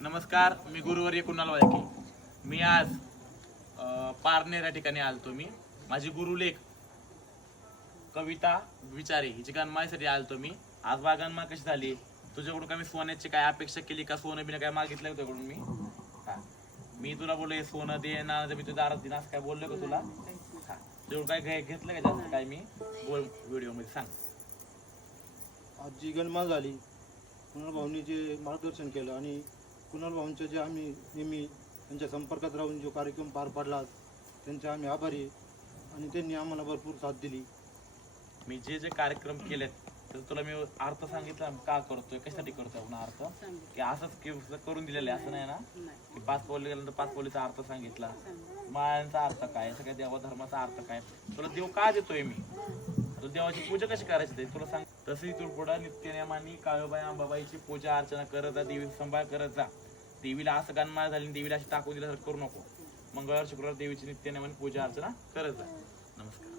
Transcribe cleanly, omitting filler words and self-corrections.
नमस्कार, मी गुरुवर्य कुणाल वाळके. मी आज पारनेर या ठिकाणी आलतो. माझी गुरुलेख कविता विचारे हिची गणमाईसाठी आलतो मी. आज बा गणमा कशी झाली, तुझ्याकडून काय मी सोन्याची काय अपेक्षा केली का? सोनं बिना काय मागितलं तुझ्याकडून मी? मी तुला बोलले सोनं दे ना, मी तुझ्या दारात दिन असं काय बोललो का तुला? तुझ्याकडून काय घेतलं का जास्त काय? मी बोल व्हिडिओ मध्ये सांग. आज जी गणमा झाली, कुणाल भाऊंनी जे मार्गदर्शन केलं आणि कुणाल भाऊंचे जे आम्ही नेहमी त्यांच्या संपर्कात राहून जो कार्यक्रम पार पाडला, त्यांचे आम्ही आभारी आहे आणि त्यांनी आम्हाला भरपूर साथ दिली. मी जे जे कार्यक्रम केलेत तर तुला मी अर्थ सांगितला का करतोय, कशासाठी करतोय आपण अर्थ, की असंच की करून दिलेलं आहे असं नाही ना, की 5 पावले गेल्यानंतर 5 पावलीचा अर्थ सांगितला, माळ्यांचा अर्थ काय, सगळ्या देवाधर्माचा अर्थ काय, तुला देव का देतोय मी, तुला देवाची पूजा कशी करायची ते तुला सांग. तसंही तू पुढं नित्यनेमानी काळूबाई अंबाबाईची पूजा अर्चना करत जा, देवी संभाळ करत जा. देवीला असं गणमाळ झाली देवीला अशी टाकून दिल्यासारखं करू नको. मंगळवार शुक्रवार देवीची नित्यनेमानी पूजा अर्चना करत जा. नमस्कार.